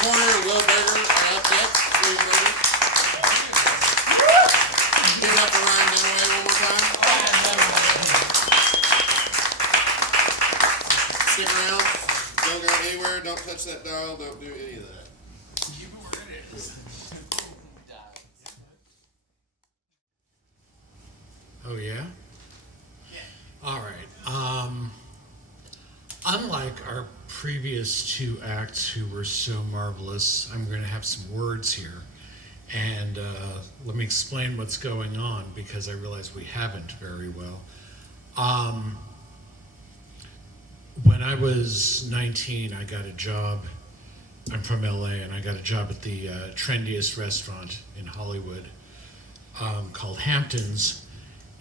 Corner and Will Berger are up next. Please, Berger. Give it up for Ryan Dunaway one more time. Stick around. Don't go anywhere. Don't touch that dial. Don't do any of that. Keep it where it is. Oh, yeah? Yeah. All right. Unlike our previous two acts who were so marvelous, I'm going to have some words here. And let me explain what's going on, because I realize we haven't very well. When I was 19, I got a job. I'm from LA, and I got a job at the trendiest restaurant in Hollywood called Hampton's.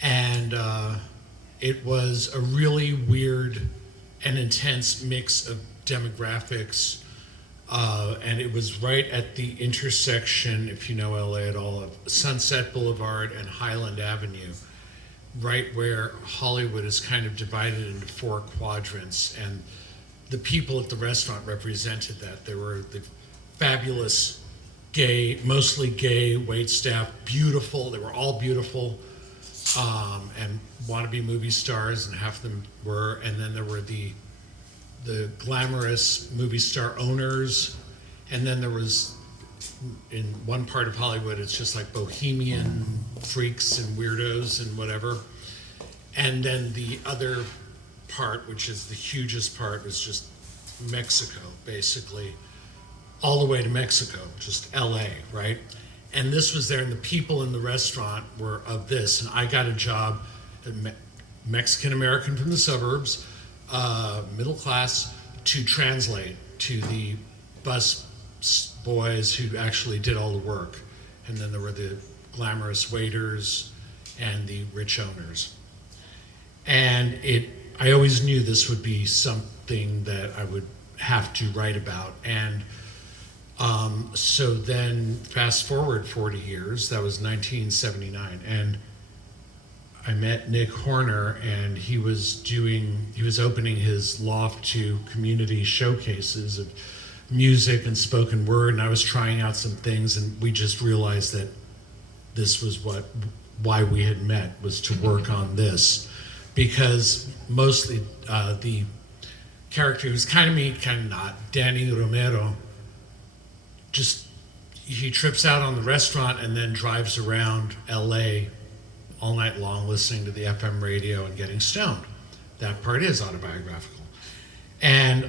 And it was a really weird an intense mix of demographics. And it was right at the intersection, if you know LA at all, of Sunset Boulevard and Highland Avenue, right where Hollywood is kind of divided into four quadrants. And the people at the restaurant represented that. There were the fabulous gay, mostly gay waitstaff, beautiful, they were all beautiful, and wannabe movie stars, and half of them were, and then there were the glamorous movie star owners, and then there was, in one part of Hollywood, it's just like bohemian freaks and weirdos and whatever. And then the other part, which is the hugest part, was just Mexico, basically, all the way to Mexico, just LA, right? And this was there, and the people in the restaurant were of this, and I got a job, Mexican American from the suburbs, middle class, to translate to the bus boys who actually did all the work. And then there were the glamorous waiters and the rich owners. And I always knew this would be something that I would have to write about. And so then fast forward 40 years, that was 1979, and I met Nick Horner, and he was opening his loft to community showcases of music and spoken word, and I was trying out some things, and we just realized that this was why we had met, was to work on this, because mostly the character who's kind of me, kind of not, Danny Romero, he trips out on the restaurant and then drives around LA all night long listening to the FM radio and getting stoned. That part is autobiographical. And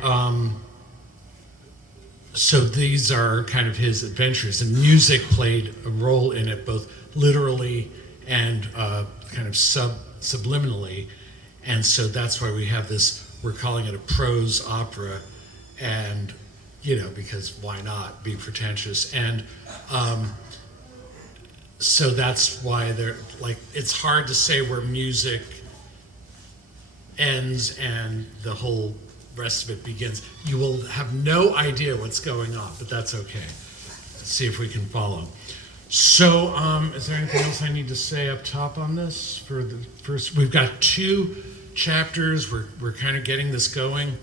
so these are kind of his adventures, and music played a role in it, both literally and kind of subliminally. And so that's why we have this, we're calling it a prose opera, and because why not be pretentious? And so that's why it's hard to say where music ends and the whole rest of it begins. You will have no idea what's going on, but that's okay. Let's see if we can follow. So, is there anything else I need to say up top on this? For the first, we've got 2 chapters. We're kind of getting this going,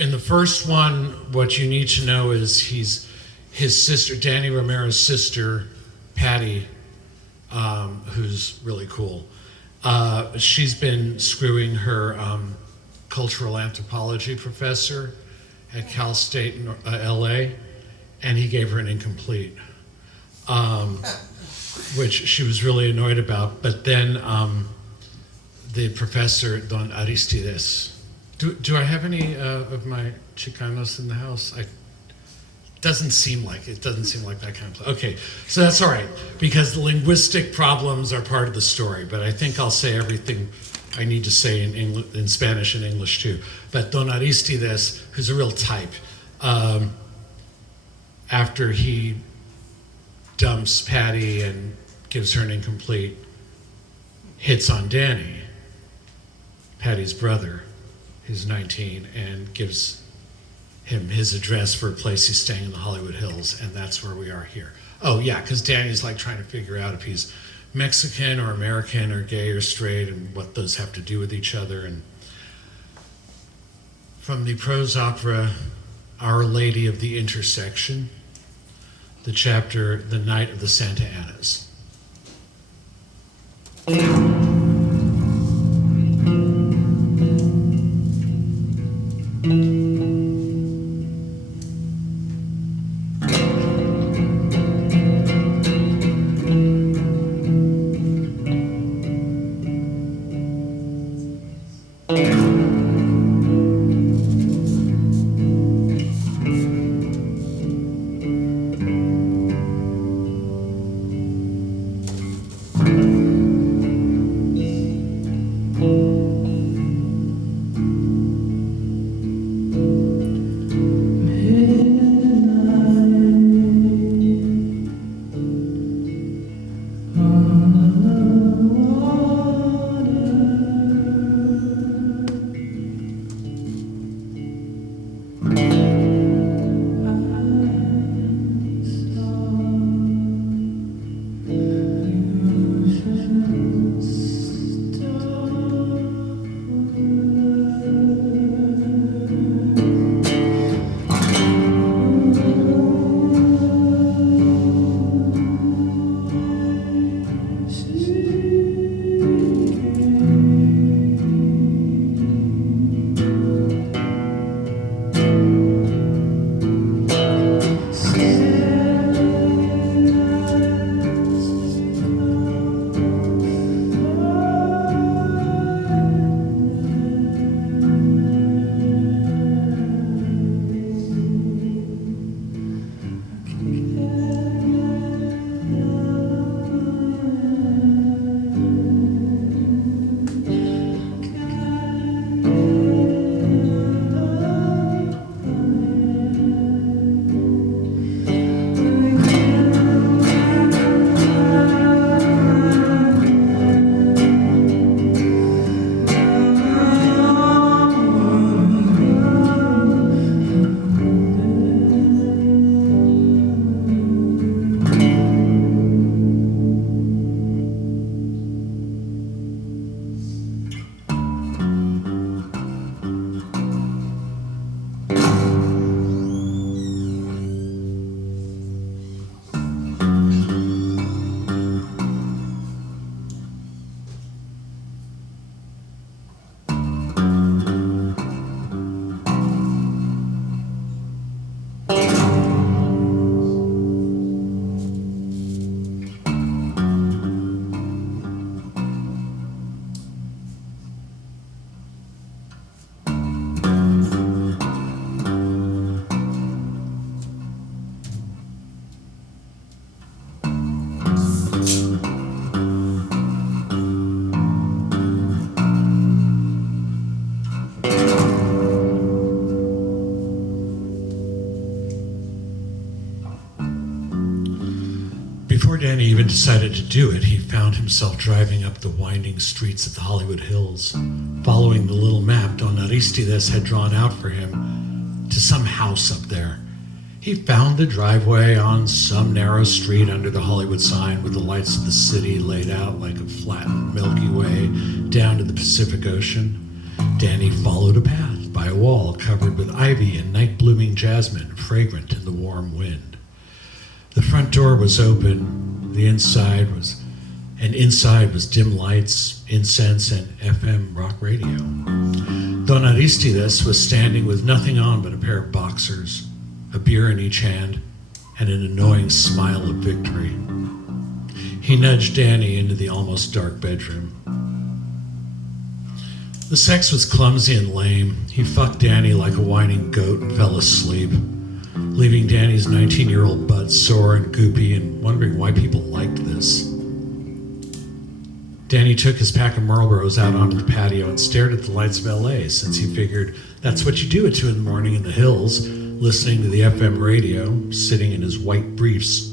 in the first one, what you need to know is his sister, Danny Romero's sister, Patty, who's really cool. She's been screwing her cultural anthropology professor at Cal State in LA, and he gave her an incomplete, which she was really annoyed about. But then the professor, Don Aristides, do I have any of my Chicanos in the house? Doesn't seem like that kind of place. Okay, so that's all right, because the linguistic problems are part of the story, but I think I'll say everything I need to say in Spanish and English too. But Don Aristides, who's a real type, after he dumps Patty and gives her an incomplete, hits on Danny, Patty's brother, who's 19, and gives him his address for a place he's staying in the Hollywood Hills, and that's where we are here. Oh yeah, because Danny's trying to figure out if he's Mexican or American or gay or straight, and what those have to do with each other. And from the prose opera, Our Lady of the Intersection, the chapter, The Night of the Santa Anas. decided to do it, he found himself driving up the winding streets of the Hollywood Hills, following the little map Don Aristides had drawn out for him to some house up there. He found the driveway on some narrow street under the Hollywood sign with the lights of the city laid out like a flattened Milky Way down to the Pacific Ocean. Danny followed a path by a wall covered with ivy and night-blooming jasmine, fragrant in the warm wind. The front door was open. Inside was dim lights, incense, and FM rock radio. Don Aristides was standing with nothing on but a pair of boxers, a beer in each hand, and an annoying smile of victory. He nudged Danny into the almost dark bedroom. The sex was clumsy and lame. He fucked Danny like a whining goat and fell asleep, leaving Danny's 19-year-old butt sore and goopy and wondering why people liked this. Danny took his pack of Marlboros out onto the patio and stared at the lights of LA, since he figured that's what you do at 2 a.m. in the hills, listening to the FM radio, sitting in his white briefs.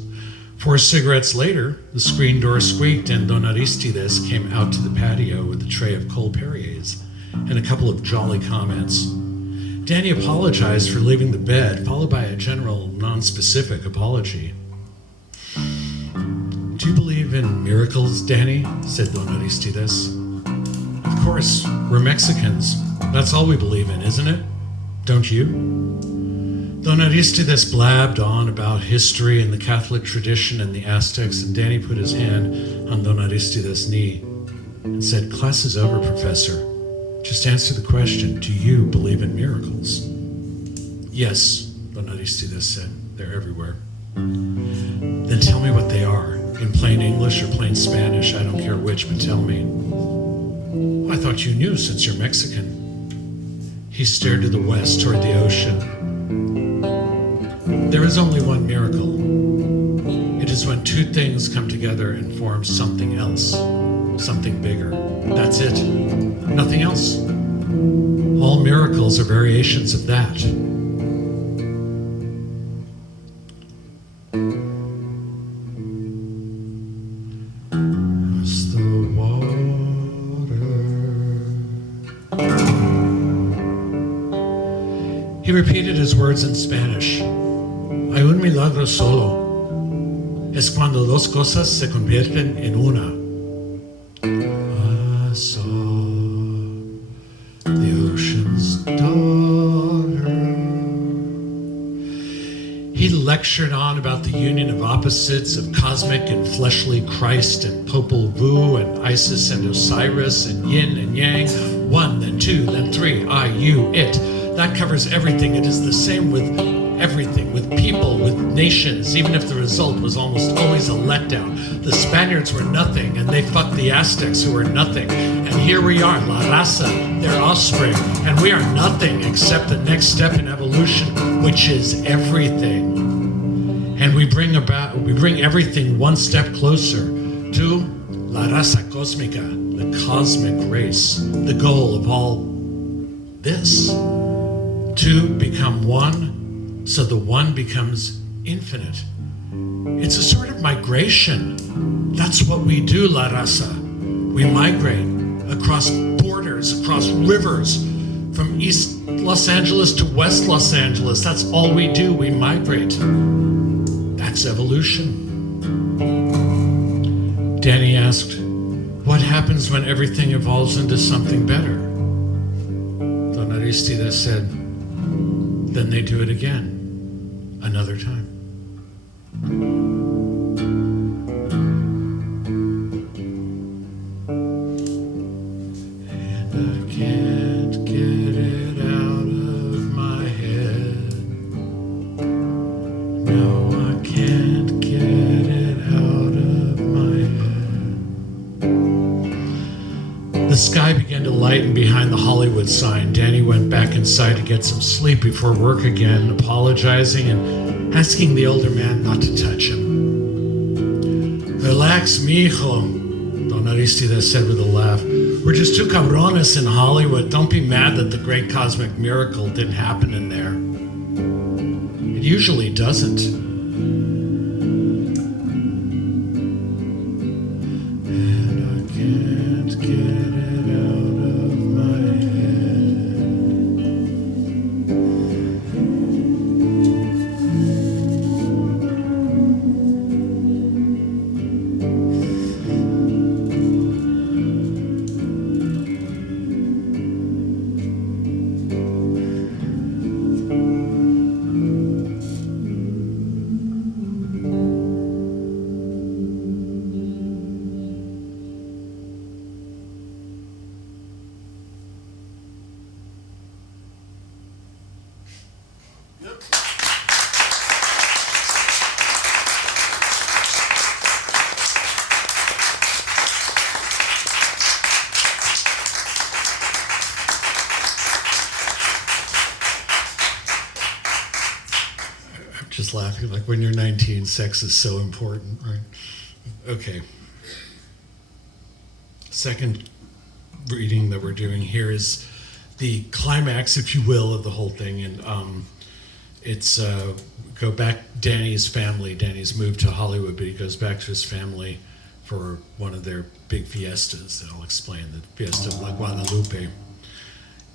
4 cigarettes later, the screen door squeaked and Don Aristides came out to the patio with a tray of cold Perriers and a couple of jolly comments. Danny apologized for leaving the bed, followed by a general, non-specific apology. "Do you believe in miracles, Danny?" said Don Aristides. "Of course, we're Mexicans. That's all we believe in, isn't it? Don't you?" Don Aristides blabbed on about history and the Catholic tradition and the Aztecs, and Danny put his hand on Don Aristides' knee and said, "Class is over, Professor. Just answer the question, do you believe in miracles?" "Yes," Don Aristides said. "They're everywhere." "Then tell me what they are, in plain English or plain Spanish, I don't care which, but tell me." "I thought you knew since you're Mexican." He stared to the west toward the ocean. "There is only one miracle. It is when two things come together and form something else, something bigger. That's it. Nothing else. All miracles are variations of that." As the water. He repeated his words in Spanish. "Hay un milagro solo. Es cuando dos cosas se convierten en una." I saw the ocean's daughter. He lectured on about the union of opposites, of cosmic and fleshly Christ and Popol Vuh and Isis and Osiris and yin and yang, one, then two, then three, I, you, it. That covers everything. It is the same with everything, with people, with nations, even if the result was almost always a letdown. The Spaniards were nothing, and they fucked the Aztecs, who were nothing. And here we are, La Raza, their offspring, and we are nothing except the next step in evolution, which is everything. And we bring everything one step closer to La Raza Cósmica, the cosmic race, the goal of all this, to become one, so the one becomes infinite. It's a sort of migration. That's what we do, La Raza. We migrate across borders, across rivers, from East Los Angeles to West Los Angeles. That's all we do. We migrate. That's evolution. Danny asked, "What happens when everything evolves into something better?" Don Aristides said, "Then they do it again. Another time." And I can't get it out of my head. No, I can't get it out of my head. The sky began to lighten behind the Hollywood sign. Danny went back inside to get some sleep before work again, apologizing and asking the older man not to touch him. "Relax, mijo," Don Aristides said with a laugh. "We're just two cabrones in Hollywood. Don't be mad that the great cosmic miracle didn't happen in there. It usually doesn't." Just laughing, like when you're 19, sex is so important, right? Okay. Second reading that we're doing here is the climax, if you will, of the whole thing. And it's go back, Danny's family. Danny's moved to Hollywood, but he goes back to his family for one of their big fiestas that I'll explain, the Fiesta of La Guadalupe.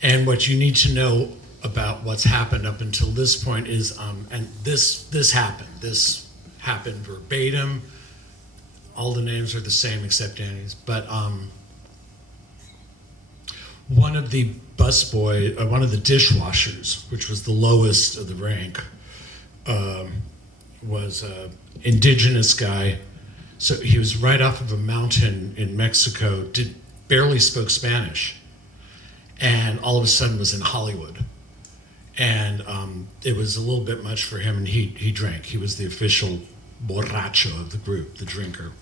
And what you need to know about what's happened up until this point is, and this happened verbatim. All the names are the same except Danny's, but one of the one of the dishwashers, which was the lowest of the rank, was an indigenous guy. So he was right off of a mountain in Mexico, barely spoke Spanish, and all of a sudden was in Hollywood. And it was a little bit much for him, and he drank. He was the official borracho of the group, the drinker.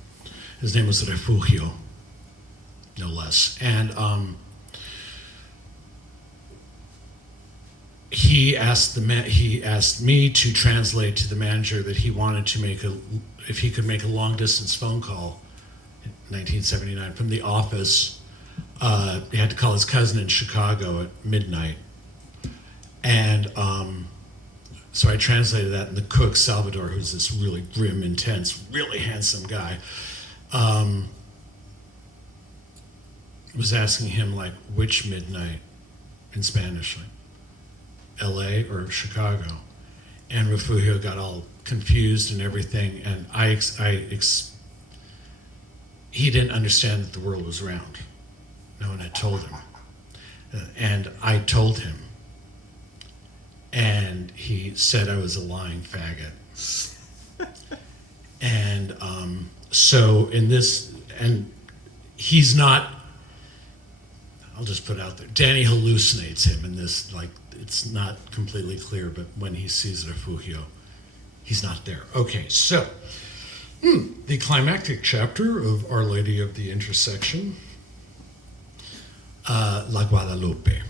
His name was Refugio, no less. And he asked me to translate to the manager that he wanted to if he could make a long distance phone call in 1979 from the office. He had to call his cousin in Chicago at midnight. And so I translated that, and the cook, Salvador, who's this really grim, intense, really handsome guy, was asking him, like, which midnight in Spanish, like LA or Chicago? And Refugio got all confused and everything, and he didn't understand that the world was round. No one had told him. And I told him. And he said I was a lying faggot. And so in this, and he's not, I'll just put it out there, Danny hallucinates him in this, like, it's not completely clear, but when he sees Refugio, he's not there. Okay, so the climactic chapter of Our Lady of the Intersection, La Guadalupe.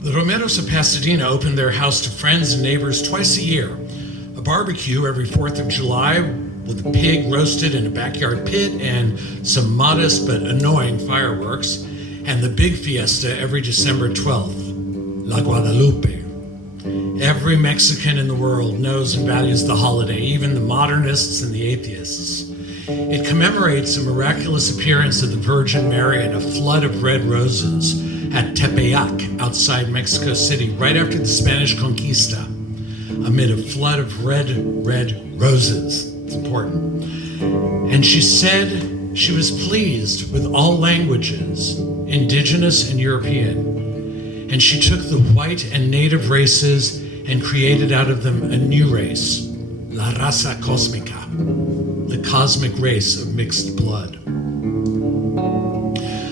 The Romeros of Pasadena opened their house to friends and neighbors twice a year. A barbecue every 4th of July with a pig roasted in a backyard pit and some modest but annoying fireworks, and the big fiesta every December 12th, La Guadalupe. Every Mexican in the world knows and values the holiday, even the modernists and the atheists. It commemorates the miraculous appearance of the Virgin Mary in a flood of red roses at Tepeyac, outside Mexico City, right after the Spanish Conquista, amid a flood of red roses. It's important. And she said she was pleased with all languages, indigenous and European. And she took the white and native races and created out of them a new race, La Raza Cósmica, the cosmic race of mixed blood.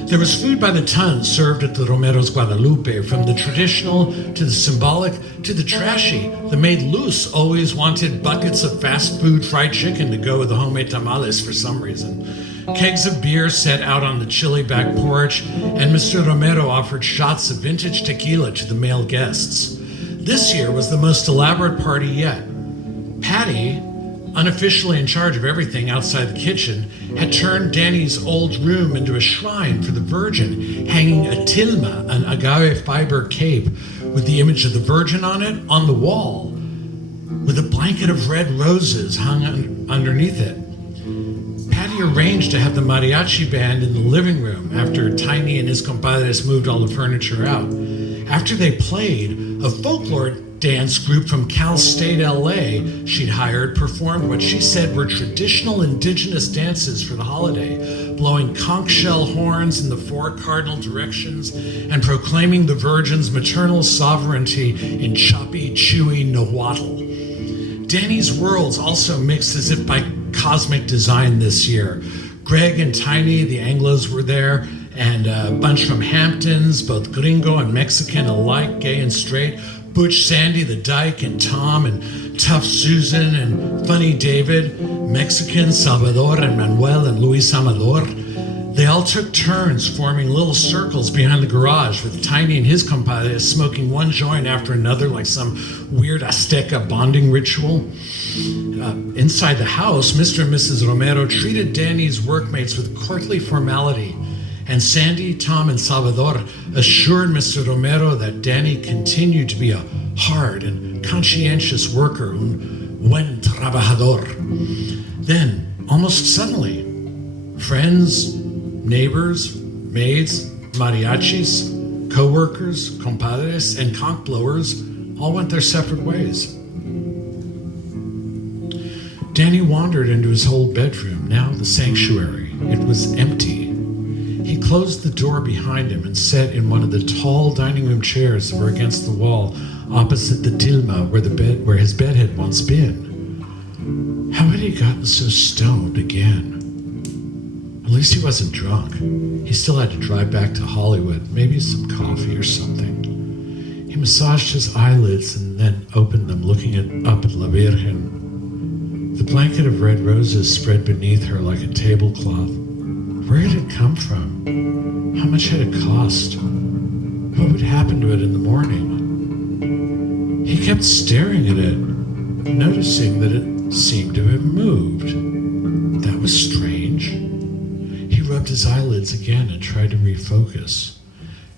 There was food by the ton served at the Romeros Guadalupe, from the traditional to the symbolic to the trashy. The maid Luz always wanted buckets of fast food fried chicken to go with the homemade tamales for some reason. Kegs of beer set out on the chilly back porch, and Mr. Romero offered shots of vintage tequila to the male guests. This year was the most elaborate party yet. Patty, unofficially in charge of everything outside the kitchen, had turned Danny's old room into a shrine for the Virgin, hanging a tilma, an agave fiber cape with the image of the Virgin on it, on the wall, with a blanket of red roses hung underneath it. Patty arranged to have the mariachi band in the living room after Tiny and his compadres moved all the furniture out. After they played, a folklore dance group from Cal State LA she'd hired performed what she said were traditional indigenous dances for the holiday, blowing conch shell horns in the 4 cardinal directions and proclaiming the Virgin's maternal sovereignty in choppy, chewy Nahuatl. Danny's worlds also mixed as if by cosmic design this year. Greg and Tiny, the Anglos, were there, and a bunch from Hamptons, both gringo and Mexican alike, gay and straight. Butch Sandy, the Dyke, and Tom, and Tough Susan, and Funny David, Mexican Salvador and Manuel and Luis Amador. They all took turns forming little circles behind the garage with Tiny and his compadres smoking one joint after another like some weird Azteca bonding ritual. Inside the house, Mr. and Mrs. Romero treated Danny's workmates with courtly formality, and Sandy, Tom, and Salvador assured Mr. Romero that Danny continued to be a hard and conscientious worker, un buen trabajador. Then, almost suddenly, friends, neighbors, maids, mariachis, co-workers, compadres, and conch blowers all went their separate ways. Danny wandered into his old bedroom, now the sanctuary. It was empty. He closed the door behind him and sat in one of the tall dining room chairs that were against the wall opposite the tilma where his bed had once been. How had he gotten so stoned again? At least he wasn't drunk. He still had to drive back to Hollywood, maybe some coffee or something. He massaged his eyelids and then opened them, looking up at La Virgen. The blanket of red roses spread beneath her like a tablecloth. Where had it come from? How much had it cost? What would happen to it in the morning? He kept staring at it, noticing that it seemed to have moved. That was strange. He rubbed his eyelids again and tried to refocus.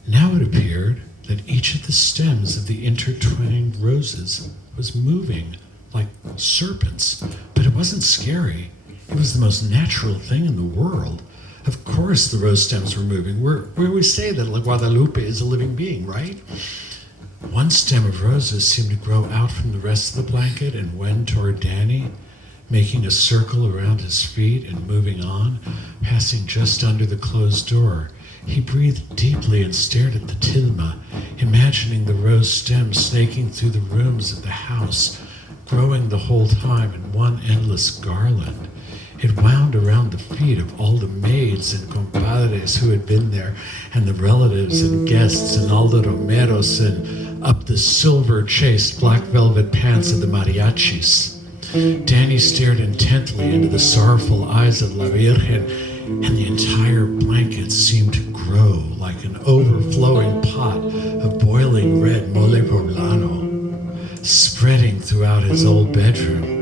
Now it appeared that each of the stems of the intertwined roses was moving like serpents, but it wasn't scary. It was the most natural thing in the world. Of course the rose stems were moving. We say that La Guadalupe is a living being, right? One stem of roses seemed to grow out from the rest of the blanket and wend toward Danny, making a circle around his feet and moving on, passing just under the closed door. He breathed deeply and stared at the tilma, imagining the rose stem snaking through the rooms of the house, growing the whole time in one endless garland. It wound around the feet of all the maids and compadres who had been there, and the relatives and guests and all the Romeros, and up the silver-chased black velvet pants of the mariachis. Danny stared intently into the sorrowful eyes of La Virgen, and the entire blanket seemed to grow like an overflowing pot of boiling red mole poblano, spreading throughout his old bedroom.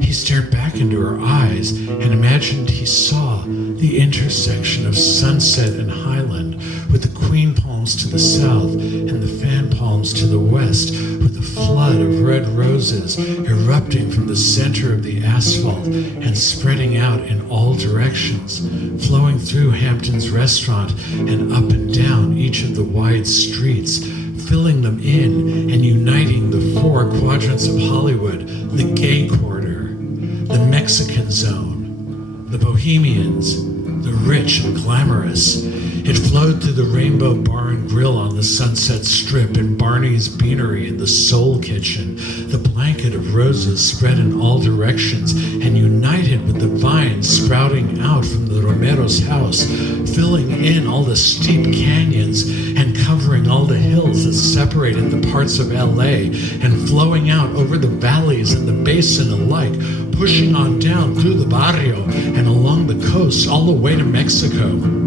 He stared back into her eyes and imagined he saw the intersection of Sunset and Highland, with the queen palms to the south and the fan palms to the west, with a flood of red roses erupting from the center of the asphalt and spreading out in all directions, flowing through Hampton's restaurant and up and down each of the wide streets, filling them in and uniting the 4 quadrants of Hollywood: the gay quarter, the Mexican zone, the bohemians, the rich and glamorous. It flowed through the Rainbow Bar and Grill on the Sunset Strip, and Barney's Beanery and the Soul Kitchen. The blanket of roses spread in all directions and united with the vines sprouting out from the Romero's house, filling in all the steep canyons and covering all the hills that separated the parts of LA, and flowing out over the valleys and the basin alike, pushing on down through the barrio and along the coast all the way to Mexico.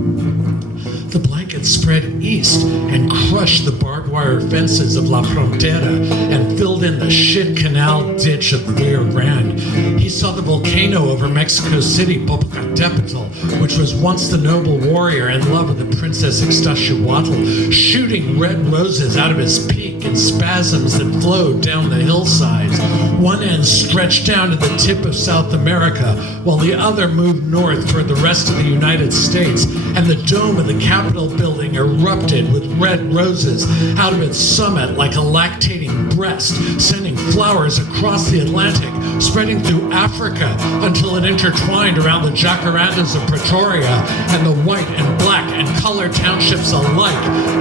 The blanket spread east and crushed the barbed wire fences of La Frontera and filled in the shit canal ditch of Rio Grande. He saw the volcano over Mexico City, Popocatépetl, which was once the noble warrior in love with the Princess Ixtachihuatl, shooting red roses out of his peak in spasms that flowed down the hillsides. One end stretched down to the tip of South America, while the other moved north toward the rest of the United States, and the dome of the Capitol building erupted with red roses out of its summit like a lactating breast, sending flowers across the Atlantic, spreading through Africa until it intertwined around the jacarandas of Pretoria and the white and black and colored townships alike,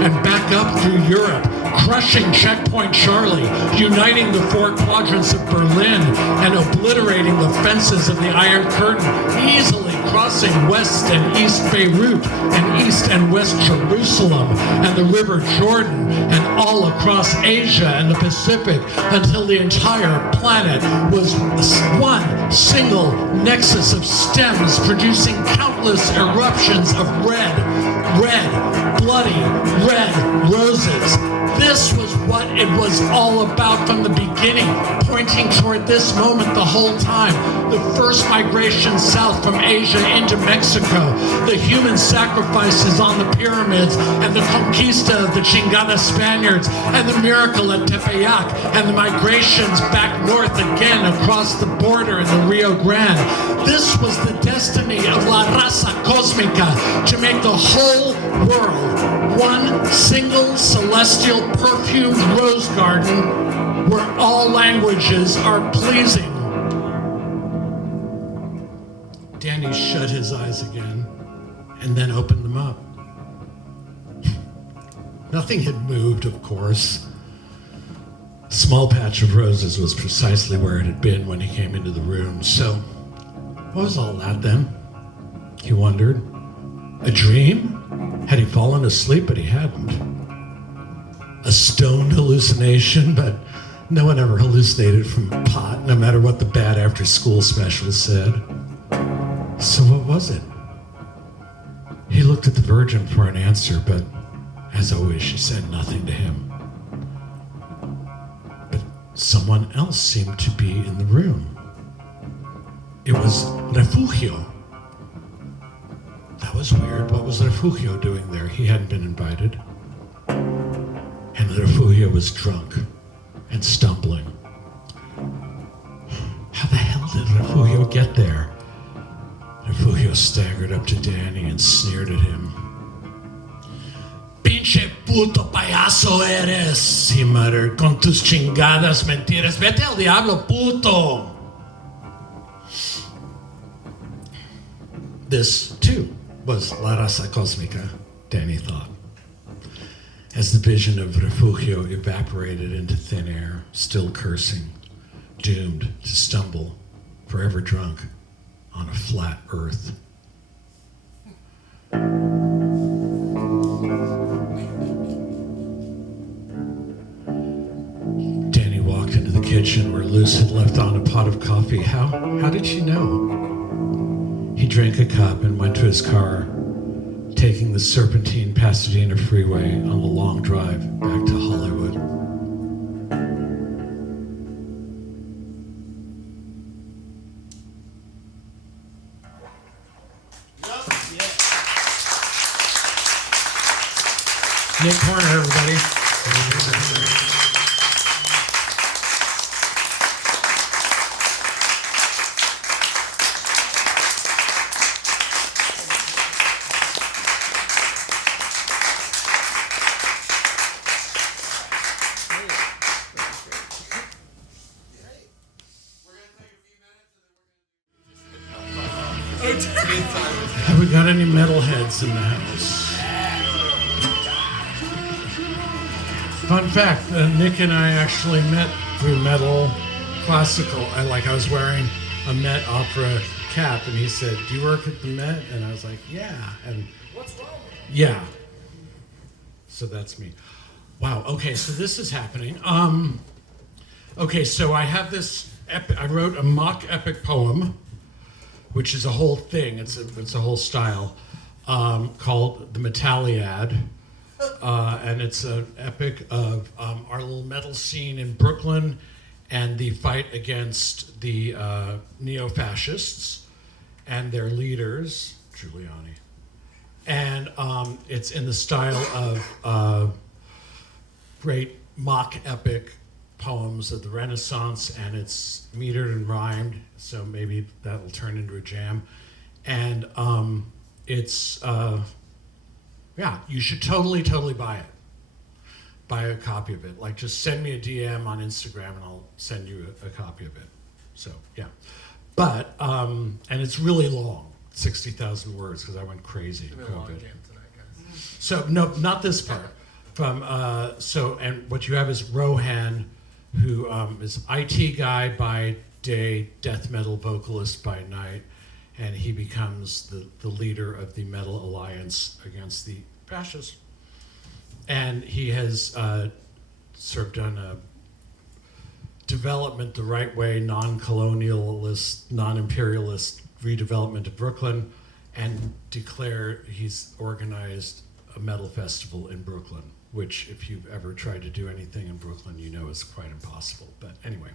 and back up through Europe, crushing Checkpoint Charlie, uniting the four quadrants of Berlin, and obliterating the fences of the Iron Curtain, easily crossing West and East Beirut and East and West Jerusalem and the River Jordan and all across Asia and the Pacific until the entire planet was one single nexus of stems producing countless eruptions of red, bloody red roses. This was what it was all about from the beginning, pointing toward this moment the whole time. The first migration south from Asia into Mexico, the human sacrifices on the pyramids, and the conquista of the Chingada Spaniards, and the miracle at Tepeyac, and the migrations back north again across the border in the Rio Grande. This was the destiny of La Raza Cosmica, to make the whole world one single celestial perfumed rose garden where all languages are pleasing. Danny shut his eyes again and then opened them up. Nothing had moved, of course. A small patch of roses was precisely where it had been when he came into the room. So, what was all that then? He wondered. A dream? Had he fallen asleep? But he hadn't. A stoned hallucination? But no one ever hallucinated from pot, no matter what the bad after-school specials said. So what was it? He looked at the Virgin for an answer, but as always, she said nothing to him. But someone else seemed to be in the room. It was Refugio. That was weird. What was Refugio doing there? He hadn't been invited. And Refugio was drunk and stumbling. How the hell did Refugio get there? Refugio staggered up to Danny and sneered at him. Pinche puto payaso eres, he muttered, con tus chingadas mentiras. Vete al diablo, puto. This, too, was La Raza Cosmica, Danny thought, as the vision of Refugio evaporated into thin air, still cursing, doomed to stumble, forever drunk, on a flat earth. Danny walked into the kitchen where Luce had left on a pot of coffee. How did she know? He drank a cup and went to his car, taking the serpentine Pasadena freeway on the long drive back to Hollywood. Nick Corner, everybody. Have we got any metalheads in the house? Fun fact, Nick and I actually met through metal classical. I was wearing a Met Opera cap, and he said, "Do you work at the Met?" And I was like, "Yeah." And What's wrong? yeah. So that's me. Wow. Okay, so this is happening. Okay, so I have this. I wrote a mock epic poem, which is a whole thing. It's a whole style called the Metalliad. And it's an epic of our little metal scene in Brooklyn and the fight against the neo-fascists and their leaders, Giuliani. And it's in the style of great mock epic poems of the Renaissance, and it's metered and rhymed, so maybe that'll turn into a jam. And it's... yeah, you should totally buy it. buy a copy of it. Like, just send me a DM on Instagram and I'll send you a copy of it. So, yeah. But, and it's really long, 60,000 words, because I went crazy. It's been a long game tonight, guys. So, no, not this part. And what you have is Rohan, who is IT guy by day, death metal vocalist by night, and he becomes the leader of the Metal Alliance against the fascists. And he has sort of done a development the right way, non-colonialist, non-imperialist redevelopment of Brooklyn, and he's organized a metal festival in Brooklyn, which if you've ever tried to do anything in Brooklyn, you know is quite impossible. But anyway.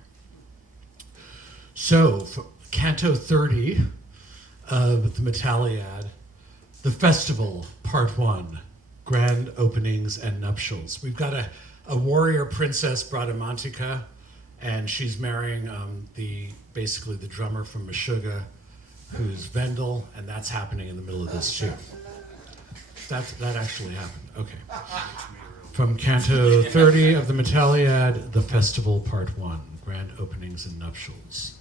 So, for Canto 30 of the Metaliad, the festival, part 1, grand openings and nuptials. We've got a warrior princess, Bradamantika, and she's marrying basically the drummer from Meshuggah, who's Vendel, and that's happening in the middle of this too. That actually happened. Okay. From Canto 30 of the Metaliad, the festival, part 1, grand openings and nuptials.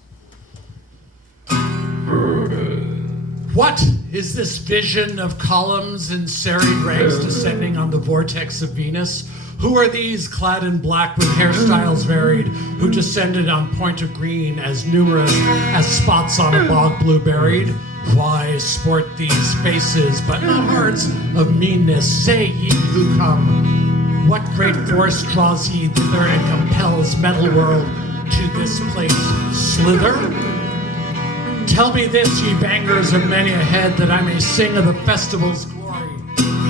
What is this vision of columns and serried ranks descending on the vortex of Venus? Who are these clad in black with hairstyles varied, who descended on point of green as numerous as spots on a bog blue buried? Why sport these faces but not hearts of meanness? Say ye who come, what great force draws ye thither and compels metal world to this place slither? Tell me this, ye bangers of many a head, that I may sing of the festival's glory.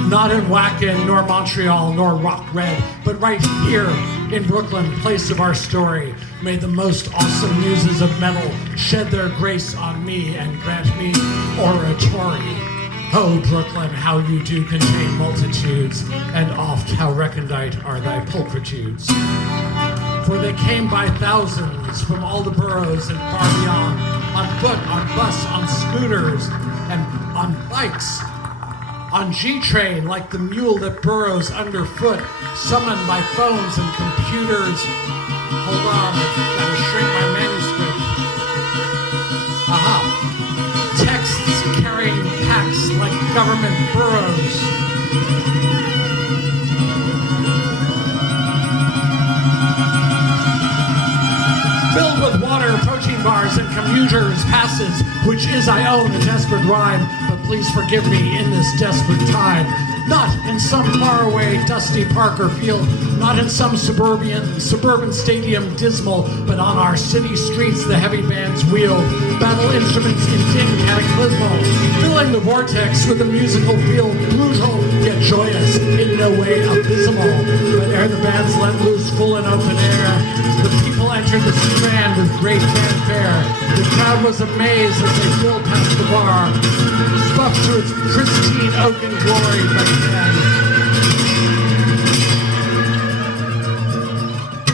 Not in Wacken, nor Montreal, nor Rock Red, but right here in Brooklyn, place of our story. May the most awesome muses of metal shed their grace on me and grant me oratory. Oh, Brooklyn, how you do contain multitudes, and oft how recondite are thy pulchritudes. For they came by thousands from all the boroughs and far beyond, on foot, on bus, on scooters, and on bikes, on G-Train, like the mule that burrows underfoot, summoned by phones and computers. Hold on, I've got to shrink my manuscript. Aha. Texts carrying packs like government burrows. Filled with water, protein bars, and commuters' passes, which is I own a desperate rhyme, but please forgive me in this desperate time. Not in some faraway dusty park or field, not in some suburban stadium dismal, but on our city streets the heavy bands wheel, battle instruments in ding cataclysmal, filling the vortex with a musical feel, brutal yet joyous, in no way abysmal. But ere the bands let loose full and open air, the people entered the Strand with great fanfare. The crowd was amazed as they filled past the bar, buffed to its pristine oaken glory, but then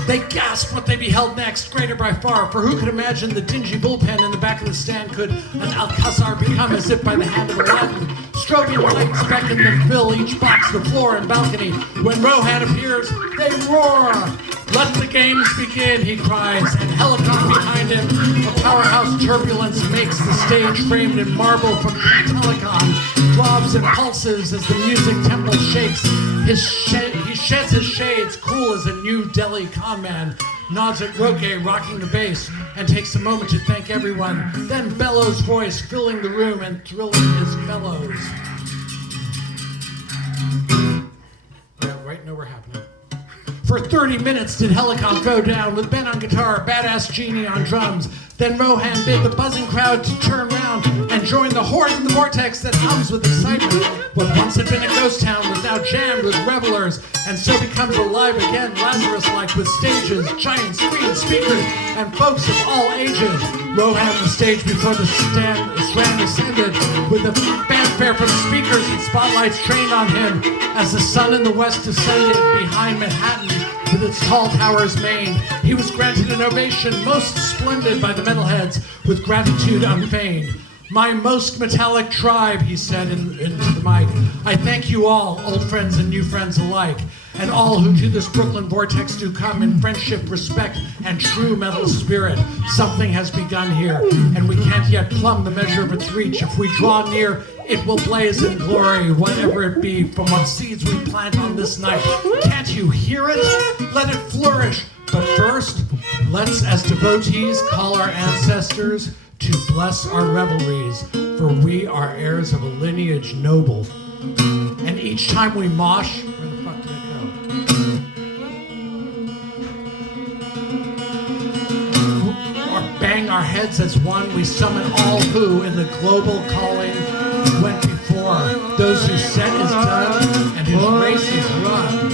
they gasped what they beheld next, greater by far, for who could imagine the dingy bullpen in the back of the stand could an Alcazar become as if by the hand of Aladdin? Stroking lights beckon to fill each box, the floor and balcony. When Rohan appears, they roar. Let the games begin, he cries, and Helicon behind him, a powerhouse turbulence makes the stage framed in marble from Helicon, throbs and pulses as the music temple shakes. He sheds his shades, cool as a New Delhi conman, nods at Roque rocking the bass, and takes a moment to thank everyone, then bellows voice filling the room and thrilling his fellows. Yeah, right, no, we're happening. For 30 minutes did Helicon go down, with Ben on guitar, Badass Genie on drums. Then Rohan bid the buzzing crowd to turn round and join the horde in the vortex that hums with excitement. What once had been a ghost town was now jammed with revelers, and so becomes alive again, Lazarus-like, with stages, giant screens, speakers, and folks of all ages. Rohan the stage before the Strand ascended, with the fanfare from speakers and spotlights trained on him, as the sun in the west descended behind Manhattan with its tall towers main. He was granted an ovation most splendid by the metalheads, with gratitude unfeigned. My most metallic tribe, he said into the mic. I thank you all, old friends and new friends alike, and all who to this Brooklyn vortex do come in friendship, respect, and true metal spirit. Something has begun here, and we can't yet plumb the measure of its reach. If we draw near, it will blaze in glory, whatever it be, from what seeds we plant on this night. Can't you hear it? Let it flourish. But first, let's, as devotees, call our ancestors to bless our revelries, for we are heirs of a lineage noble. And each time we mosh, where the fuck did it go? Or bang our heads as one, we summon all who, in the global calling, went before. Those whose set is done and whose race is run.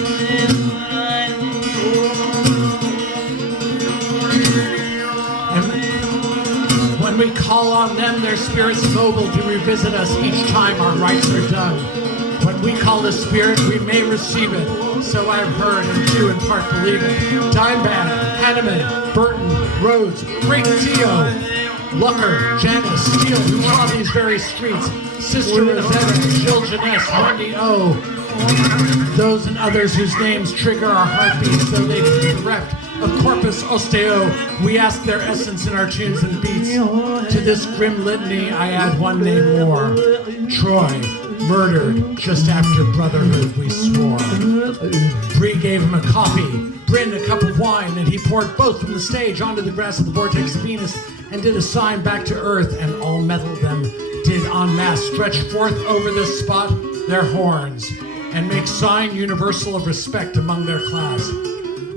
When we call on them, their spirits mobile to revisit us each time our rites are done. When we call the spirit, we may receive it. So I've heard and do in part believe it. Dimebag, Hanneman, Burton, Rhodes, Great Theo, Lucker, Janice, Steele, who saw these very streets. Sister Rosetta, Jill Janess, Wendy O. Those and others whose names trigger our heartbeats, though they be bereft of corpus osteo, we ask their essence in our tunes and beats. To this grim litany, I add one name more. Troy, murdered just after brotherhood we swore. Bree gave him a coffee, Bryn a cup of wine, and he poured both from the stage onto the grass of the vortex of Venus and did a sign back to earth, and all metal them did en masse stretch forth over this spot their horns and make sign universal of respect among their class.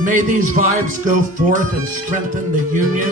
May these vibes go forth and strengthen the union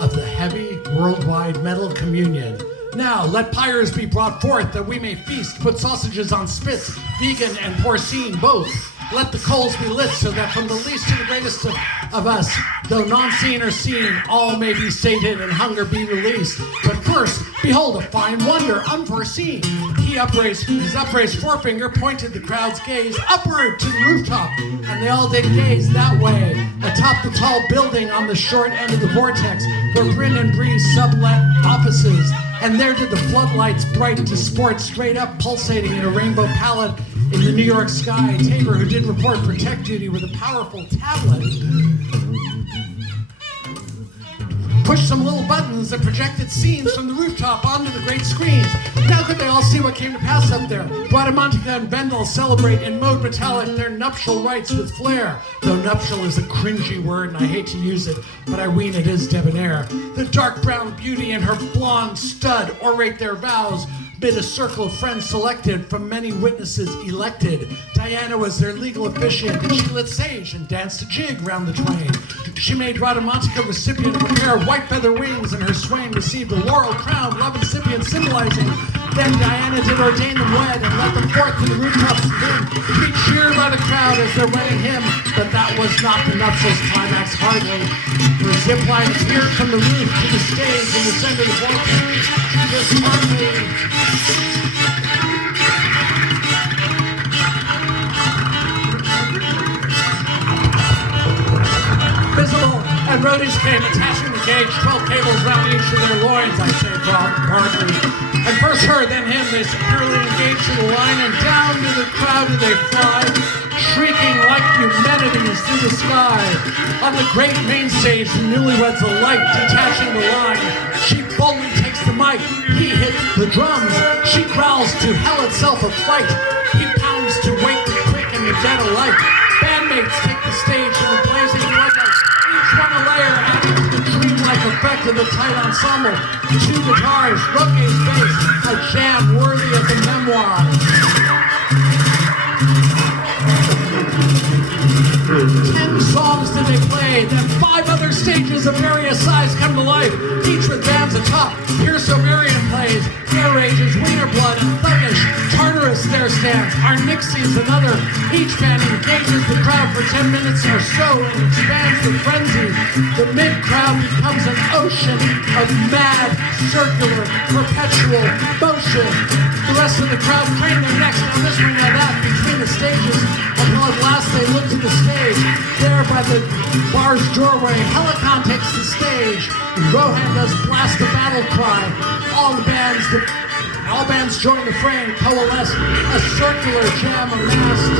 of the heavy worldwide metal communion. Now, let pyres be brought forth that we may feast, put sausages on spits, vegan and porcine both. Let the coals be lit so that from the least to the greatest of us, though non-seen or seen, all may be sated and hunger be released. But first, behold a fine wonder unforeseen. His upraised forefinger pointed the crowd's gaze upward to the rooftop, and they all did gaze that way, atop the tall building on the short end of the vortex, where Bryn and Bree sublet offices, and there did the floodlights bright to sport straight up pulsating in a rainbow palette in the New York sky. Tabor, who did report for tech duty with a powerful tablet, pushed some little buttons that projected scenes from the rooftop onto the great screens. Now could they all see what came to pass up there? Bradamantica and Vendel celebrate in mode metallic their nuptial rites with flair. Though nuptial is a cringy word and I hate to use it, but I ween it is debonair. The dark brown beauty and her blonde stud orate their vows mid a circle of friends selected from many witnesses elected. Diana was their legal officiant, and she lit sage and danced a jig round the twain. She made Bradamantica recipient of a pair of white feather wings, and her swain received a laurel crown, love incipient symbolizing. Then Diana did ordain them wed and led them forth to the rooftops of Lynn, to be cheered by the crowd as their wedding hymn. But that was not the nuptials climax, hardly. For a zipline appeared from the roof to the stage in the center of the vortex. This hardly visible, and roadies came attaching the gauge, 12 cables round each of their loins, I say partly. And first her, then him, they securely engaged to the line, and down to the crowd do they fly, shrieking like humanities through the sky. On the great main stage, the newlyweds alight, detaching the line. She boldly takes the mic, he hits the drums, she growls to hell itself of flight. He pounds to wake the quick and the dead alike. Bandmates take the stage in the blazing floodlights, each one a layer, adding to the dreamlike effect of the tight ensemble. 2 guitars, Roque's bass, a jam worthy of the memoir. 10 songs did they play, then 5 other stages of various size come to life, each with bands atop. Pierce Ovarian plays, Air Rages, Wiener Blood, and Thuggish. Tartarus there stands, our Nixies another. Each band engages the crowd for 10 minutes or so and expands the frenzy. The mid-crowd becomes an ocean of mad, circular, perpetual motion. The rest of the crowd crane their necks, now this way, now that, between the stages, until at last they look to the stage. There by the bar bar's doorway, Helicon takes the stage, and Rohan does blast the battle cry. All bands join the fray and coalesce, a circular jam amassed.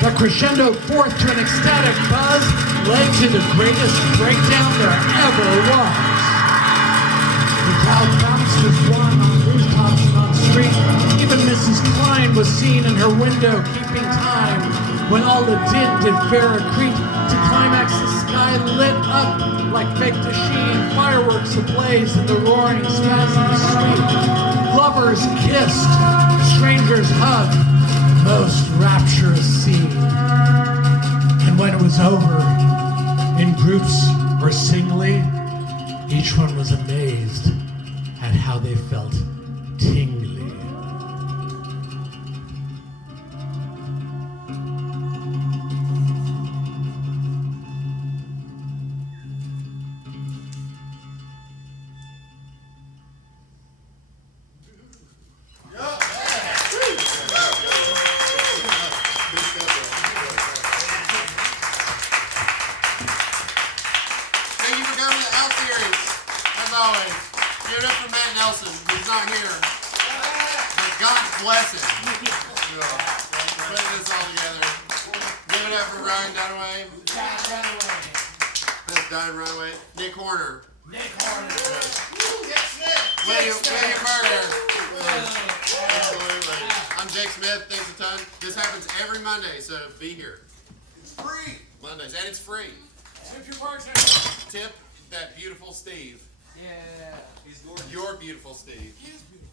The crescendo forth to an ecstatic buzz led to the greatest breakdown there ever was. The crowd bounced as one on rooftops and on street. Even Mrs. Klein was seen in her window keeping time when all the din did fair accrete. To climax, the sky lit up like fake sheen, fireworks ablaze in the roaring spasms sweet. Lovers kissed, strangers hugged, most rapturous scene. And when it was over, in groups or singly, each one was amazed at how they felt tingly. Thank you for coming to Out Series, as always. Give it up for Matt Nelson, who's not here. But God bless him. Putting this all together. Give it up for Ryan Dunaway. That's Diane Runaway. Nick Horner. William Berger. Absolutely. I'm Jake Smith. Thanks a ton. This happens every Monday, so be here. It's free. Mondays, and it's free. Tip your bartender. Tip that beautiful Steve. Yeah. He's gorgeous. Your beautiful Steve. He is beautiful.